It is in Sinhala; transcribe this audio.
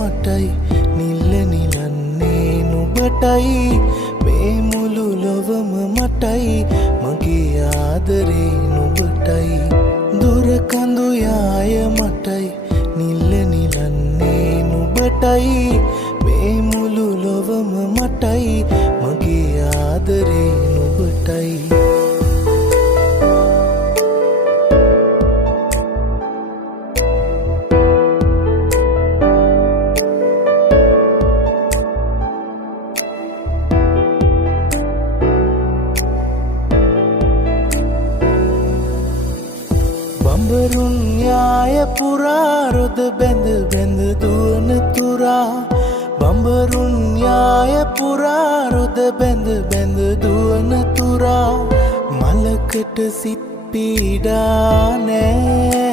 මටයි නිල්ල නිලන්නේ නුඹටයි මේ මුළු ලොවම මටයි මගේ ආදරේ නුඹටයි දුර කඳු යාය මටයි නිල්ල නිලන්නේ නුඹටයි මේ මුළු ලොවම මටයි මගේ ආදරේ නුඹටයි බඹරුන් යාය පුරා රොද බැඳ බැඳ දුවන තුරා බඹරුන් යාය පුරා රොද බැඳ බැඳ දුවන තුරා මලකට සිත් පීඩා නෑ